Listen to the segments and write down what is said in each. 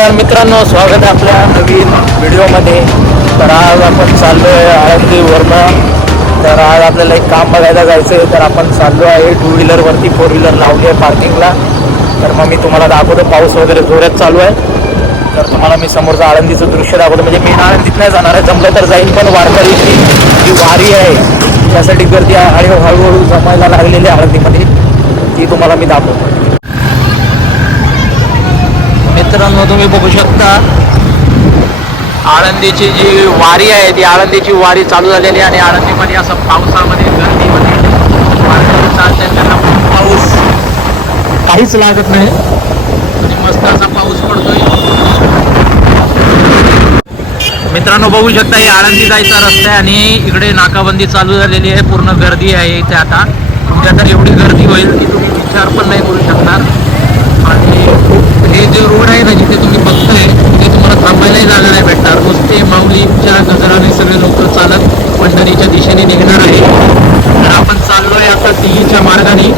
नमस्कार मित्रांनो, स्वागत आहे आपल्या नवीन व्हिडिओमध्ये. तर आज आपण चाललो आहे आळंदीवरनं. तर आज आपल्याला एक काम बघायला जायचं आहे. तर आपण चाललो आहे 2 व्हीलरवरती, 4 व्हीलर लावली आहे पार्किंगला. तर मग मी तुम्हाला दाखवतो, पाऊस वगैरे जोरात चालू आहे. तर तुम्हाला मी समोरचं आळंदीचं दृश्य दाखवतो. म्हणजे मेन आळंदीत नाही जाणार आहे, जमलं तर जाईल, पण वारकरीची जी वारी आहे त्यासाठी गर्दी हळूहळू जमायला लागलेली आहे आळंदीमध्ये, ती तुम्हाला मी दाखवतो. मित्रांनो, तुम्ही बघू शकता आळंदीची जी वारी आहे ती आळंदीची वारी चालू झालेली आहे. आणि आळंदीमध्ये असं पावसामध्ये गर्दीमध्ये वारकरी चालतात, त्यांना पाऊस काहीच लागत नाही आणि मस्त असा पाऊस पडतोय. मित्रांनो, बघू शकता हे आळंदी जायचा रस्ता आहे आणि इकडे नाकाबंदी चालू झालेली आहे. पूर्ण गर्दी आहे इथे. आता तुमच्या तर एवढी गर्दी होईल की तुम्ही विचार पण नाही करू शकणार. आणि हे जे रोड आहे ना, जिथे तुम्ही बघताय तिथे तुम्हाला थांबायलाही जागा नाही भेटणार. नुसते माऊलीच्या गजराने सगळे लोक चालत पंढरीच्या दिशेने निघणार आहे. तर आपण चाललोय आता दिघीच्या मार्गाने.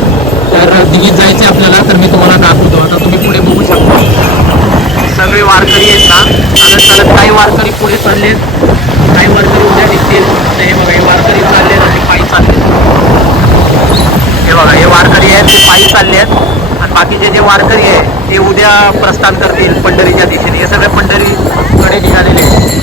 तर दिघीत जायचं आपल्याला. तर मी तुम्हाला दाखवतो. आता तुम्ही पुढे बघू शकता सगळे वारकरी आहेत ना, चालत चालत. काही वारकरी पुढे चाललेत, काही वारकरी उद्या निघतील. हे बघा, हे वारकरी चाललेत आणि पायी चाललेत. हे बघा, हे वारकरी आहेत, ते पायी चालले आहेत. आणि बाकीचे जे वारकरी आहे ते उद्या प्रस्थान करतील पंढरीच्या दिशेने. हे सगळे पंढरीकडे निघालेले आहेत.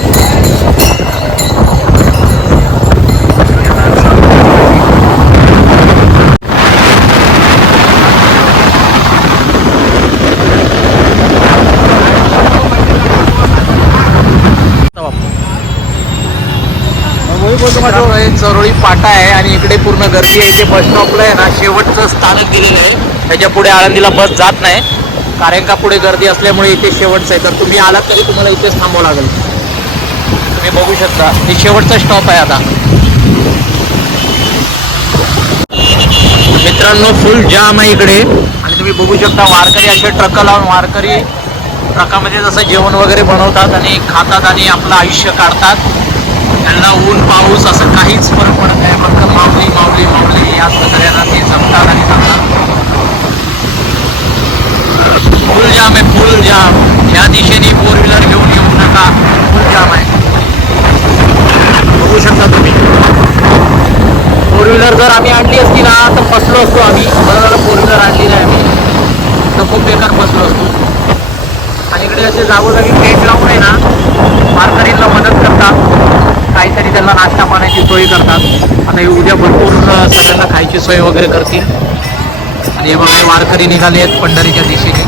चरोळी पाटा आहे आणि इकडे पूर्ण गर्दी आहे. इथे बस स्टॉपला आहे ना, शेवटचं स्थानक दिलेलं आहे. त्याच्या पुढे आळंदीला बस जात नाही, कारण का पुढे गर्दी असल्यामुळे इथे शेवटचं आहे. तर तुम्ही आलात तरी तुम्हाला इथेच थांबावं लागेल. तुम्ही बघू शकता हे शेवटचा स्टॉप आहे. आता मित्रांनो, फुल जाम आहे इकडे. आणि तुम्ही बघू शकता वारकरी असे ट्रक लावून, वारकरी ट्रकामध्ये जसं जेवण वगैरे बनवतात आणि खातात आणि आपलं आयुष्य काढतात. त्यांना ऊन पाऊस असं काहीच फरक पडत नाही. फक्त माऊली माऊली माऊली या सगळ्यांना ते जपतात आणि जातात. फुल जाम आहे, फुल जाम. या दिशेने 4 व्हीलर घेऊन येऊ नका, फुल जाम आहे. बघू शकता तुम्ही. 4 व्हीलर जर आम्ही आणली असती ना तर फसलो असतो आम्ही. बरं झालं 4 व्हीलर आणली नाही आम्ही, तर खूप बेकार फसलो असतो. आणि इकडे असे जागोजागी टेंट लावून आहे ना, वारकरींना मदत करतात. काहीतरी त्यांना नाश्ता पाण्याची सोय करतात. आता हे उद्या भरपूर सगळ्यांना खायची सोय वगैरे करतील. आणि हे बघा, वारकरी निघाले आहेत पंढरीच्या दिशेने.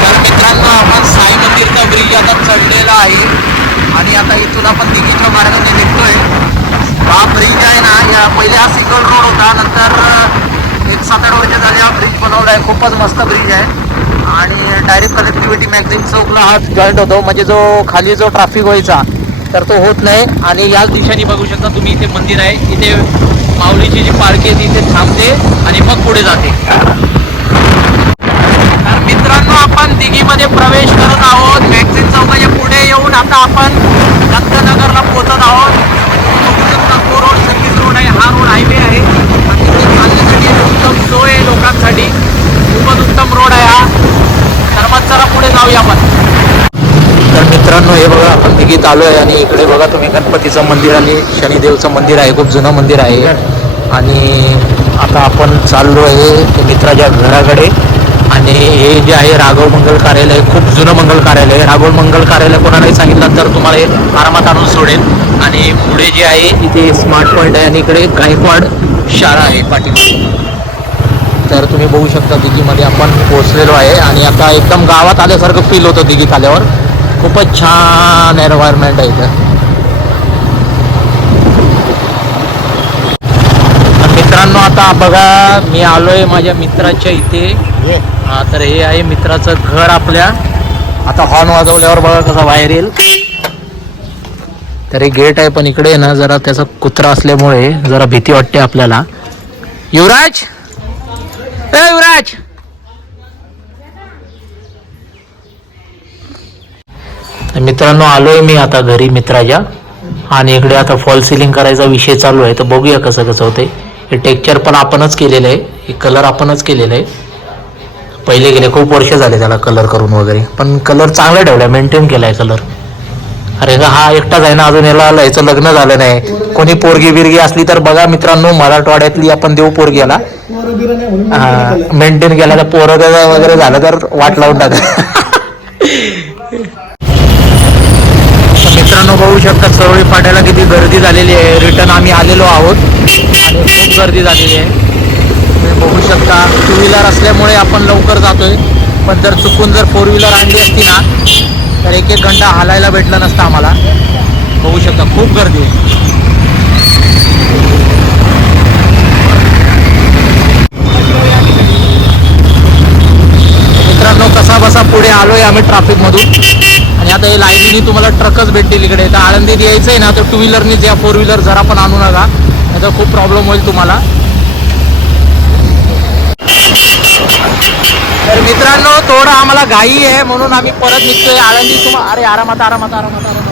तर मित्रांनो, आपण साई मंदिरचा ब्रिज आता चढलेला आहे आणि आता इथून आपण दिघीच्या मार्गाने निघतोय. हा ब्रिज आहे ना, या पहिले हा सिंगल रोड होता, नंतर 7-8 वर्ष झाले हा ब्रिज बनवला आहे. खूपच मस्त ब्रिज आहे. आणि डायरेक्ट कनेक्टिव्हिटी मॅगझिन चौकला हा जॉईंट होतो. म्हणजे जो खाली जो ट्रॅफिक व्हायचा तर तो होत नाही. आणि याच दिशेने बघू शकता तुम्ही, इथे मंदिर आहे. इथे माऊलीची जी पालखी आहे ती इथे थांबते आणि मग पुढे जाते. तर मित्रांनो, आपण दिघीमध्ये प्रवेश करत आहोत. मॅगझिन चौकाच्या पुढे येऊन आता आपण दत्तनगरला पोहोचत आहोत. तो रोड सर्व्हिस रोड आहे. हा रोड हायवे आहे. चालण्यासाठी उत्तम सोय आहे लोकांसाठी. खूपच उत्तम रोड आहे हा. तर मग चला पुढे जाऊया आपण. तर मित्रांनो, हे बघा, आपण दिघीत आलो आहे आणि इकडे बघा तुम्ही गणपतीचं मंदिर आणि शनिदेवचं मंदिर आहे. खूप जुनं मंदिर आहे. आणि आता आपण चाललो आहे मित्राच्या घराकडे. आणि हे जे आहे राघव मंगल कार्यालय, खूप जुनं मंगल कार्यालय आहे. राघव मंगल कार्यालय कोणालाही सांगितलं तर तुम्हाला हे आरामात आणून सोडेल. आणि पुढे जे आहे इथे स्मार्ट पॉईंट आहे आणि इकडे गायकवाड शाळा आहे पाठीमागे. तर तुम्ही बघू शकता दिघीमध्ये आपण पोहोचलेलो आहे. आणि आता एकदम गावात आल्यासारखं फील होतं दिघीत आल्यावर. खूपच छान एन्व्हायरमेंट आहे इथं. मित्रांनो, आता बघा, मी आलोय माझ्या मित्राच्या इथे. तर हे आहे मित्राचं घर आपल्या. आता हॉर्न वाजवल्यावर बघा कसा बाहेर येईल. तर हे गेट आहे, पण इकडे ना जरा त्याचा कुत्रा असल्यामुळे जरा भीती वाटते आपल्याला. युवराज, युवराज, मित्रांनो, आलोय मी आता घरी मित्राच्या. आणि इकडे आता फॉल सिलिंग करायचा विषय चालू आहे. तर बघूया कसं कसं होते. हे टेक्चर पण आपणच केलेलं आहे, हे कलर आपणच केलेलं आहे. पहिले गेले खूप वर्ष झाले त्याला कलर करून वगैरे, पण कलर चांगला ठेवला आहे, मेंटेन केला आहे कलर. अरे का हा एकटाच आहे ना, अजून याचं लग्न झालं नाही. कोणी पोरगी बिरगी असली तर बघा मित्रांनो, मराठवाड्यातली आपण देऊ पोरगीला. मेंटेन केला तर पोरं वगैरे झालं तर वाट लावून टाका. मित्रांनो बघू शकता चवळी फाट्याला किती गर्दी झालेली आहे. रिटर्न आम्ही आलेलो आहोत आणि खूप गर्दी झालेली आहे. तुम्ही बघू शकता. टू व्हीलर असल्यामुळे आपण लवकर जातोय, पण जर चुकून जर फोर व्हीलर आणली असती ना तर एक घंटा हालायला भेटलं नसतं आम्हाला. बघू शकता खूप गर्दी आहे. मित्रांनो कसा बसा पुढे आलोय आम्ही ट्रॅफिकमधून, आणि आता हे लाईनीने तुम्हाला ट्रकच भेटतील इकडे. तर आळंदीत यायचं आहे ना तर टू व्हीलरनीच या, फोर व्हीलर जरा पण आणू नका, नाही तर खूप प्रॉब्लेम होईल तुम्हाला. तर मित्रांनो थोडं आम्हाला घाई आहे म्हणून आम्ही परत निघतोय आळंदी. अरे आरामात आरामात आरामात आरामात,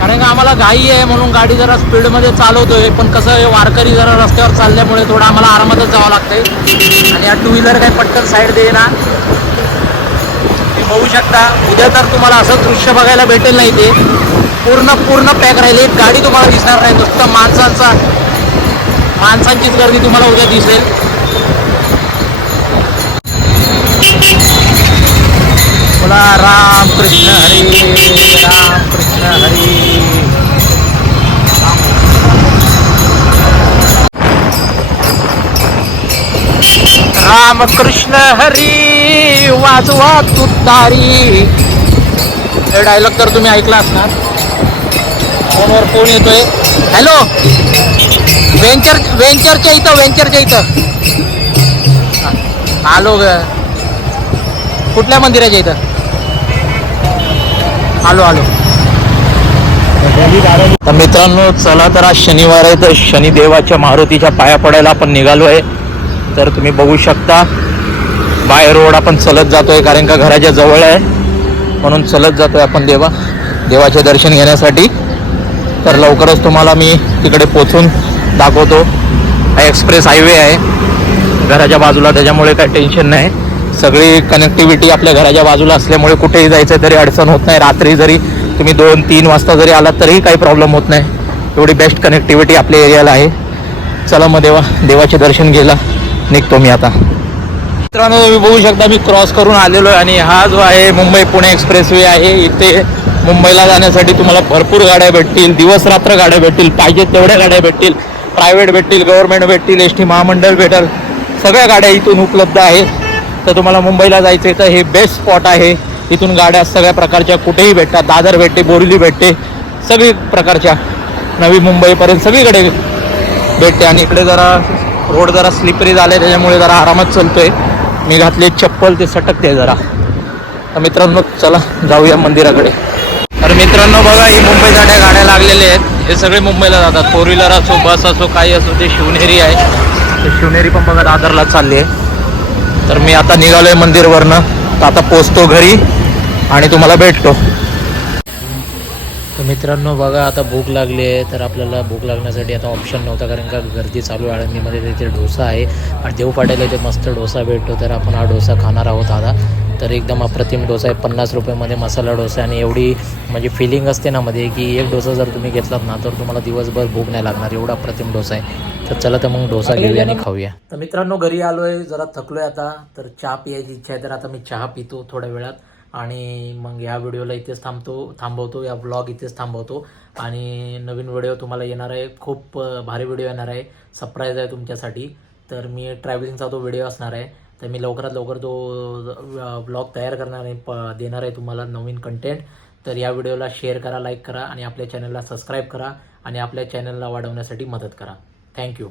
कारण का आम्हाला घाई आहे म्हणून गाडी जरा स्पीडमध्ये चालवतोय. पण कसं आहे वारकरी जरा रस्त्यावर चालल्यामुळे थोडं आम्हाला आरामातच जावं लागतंय, आणि या टू व्हीलर काही पटकन साईड दे ना. बघू शकता उद्या तर तुम्हाला असं दृश्य बघायला भेटेल नाही, ते पूर्ण पॅक राहील. एक गाडी तुम्हाला दिसणार नाही, नुसतं माणसांचीच गर्दी तुम्हाला उद्या दिसेल. बोला राम कृष्ण हरी, राम कृष्ण हरी. राम कृष्ण हरी वाजवा तुतारी. हे डायलॉग तर तुम्ही ऐकला असणार. फोनवर फोन येतोय. हॅलो, वेंचरच्या इथं आलो ग. कुठल्या मंदिराच्या इथं आलो. तर मित्रांनो चला, तर आज शनिवार आहे तर शनिदेवाच्या मारुतीच्या पाया पडायला आपण निघालो आहे. तर तुम्ही बघू शकता बाय रोड आपण चलत जातोय, कारण का घराच्या जवळ आहे म्हणून चलत जातोय आपण देवाचे दर्शन घेण्यासाठी. तर लवकरच तुम्हाला मी तिकडे पोचून दाखवतो. हा एक्सप्रेस हायवे आहे घराच्या बाजूला, त्याच्यामुळे काही टेन्शन नाही. सगळी कनेक्टिव्हिटी आपल्या घराच्या बाजूला असल्यामुळे कुठेही जायचं तरी अडचण होत नाही. रात्री जरी तुम्ही 2-3 वाजता जरी आलात तरीही काही प्रॉब्लेम होत नाही. एवढी बेस्ट कनेक्टिव्हिटी आपल्या एरियाला आहे. चला मग देवाचे दर्शन घ्यायला निघतो मी आता. मित्रांनो तुम्ही बघू शकता मी क्रॉस करून आलेलो आहे, आणि हा जो आहे मुंबई पुणे एक्सप्रेसवे आहे. इथे मुंबईला जाण्यासाठी तुम्हाला भरपूर गाड्या भेटतील, दिवस रात्र गाड्या भेटतील, पाहिजेत तेवढ्या गाड्या भेटतील. प्रायव्हेट भेटतील, गव्हर्नमेंट भेटतील, एस टी महामंडळ भेटेल, सगळ्या गाड्या इथून उपलब्ध आहेत. तर तुम्हाला मुंबईला जायचं आहे तर हे बेस्ट स्पॉट आहे. इथून गाड्या सगळ्या प्रकारच्या कुठेही भेटतात. दादर भेटते, बोरिवली भेटते, सगळी प्रकारच्या नवी मुंबईपर्यंत सगळीकडे भेटते. आणि इकडे जरा रोड जरा स्लिपरी झाले त्याच्यामुळे जरा आरामात चालतोय. मी घातले चप्पल ते सटकते जरा. तर मित्रांनो चला जाऊया मंदिराकडे. तर मित्रांनो बघा ही मुंबईसाठी गाड्या लागलेल्या आहेत. हे सगळे मुंबईला जातात, फोर व्हीलर असो, बस असो, काही असो. ते शिवनेरी आहे, ते शिवनेरी पण बघा दादरला चालली आहे. तर मी आता निघालो आहे मंदिरवरनं. तर आता पोचतो घरी आणि तुम्हाला भेटतो. तर मित्रांनो बघा आता भूक लागली आहे. तर आपल्याला भूक लागण्यासाठी आता ऑप्शन नव्हता, कारण का गर्दी चालू आहे आळंदीमध्ये. तिथे डोसा आहे आणि देवपाट्याला इथे मस्त डोसा भेटतो. तर आपण हा डोसा खाणार आहोत आता. तर एकदम अप्रतिम डोसा आहे, 50 रुपयामध्ये मसाला डोसा. आणि एवढी म्हणजे फिलिंग असते ना मध्ये की एक डोसा जर तुम्ही घेतलात ना तर तुम्हाला दिवसभर भूक नाही लागणार, एवढा अप्रतिम डोसा आहे. तर चला तर मग डोसा घेऊया आणि खाऊया. तर मित्रांनो घरी आलो आहे, जरा थकलोय आता. तर चहा पियाची इच्छा आहे, तर आता मी चहा पितो थोड्या वेळात. आणि मग ह्या व्हिडिओला इथेच थांबवतो, या ब्लॉग इथेच थांबवतो. आणि नवीन व्हिडिओ तुम्हाला येणार आहे, खूप भारी व्हिडिओ येणार आहे, सरप्राईज आहे तुमच्यासाठी. तर मी ट्रॅव्हलिंगचा तो व्हिडिओ असणार आहे. तर मी लवकरात लवकर तो ब्लॉग तयार करणार आहे, देणार आहे तुम्हाला नवीन कंटेंट. तर या व्हिडिओला शेअर करा, लाईक करा आणि आपल्या चॅनलला सबस्क्राईब करा आणि आपल्या चॅनलला वाढवण्यासाठी मदत करा. थँक्यू.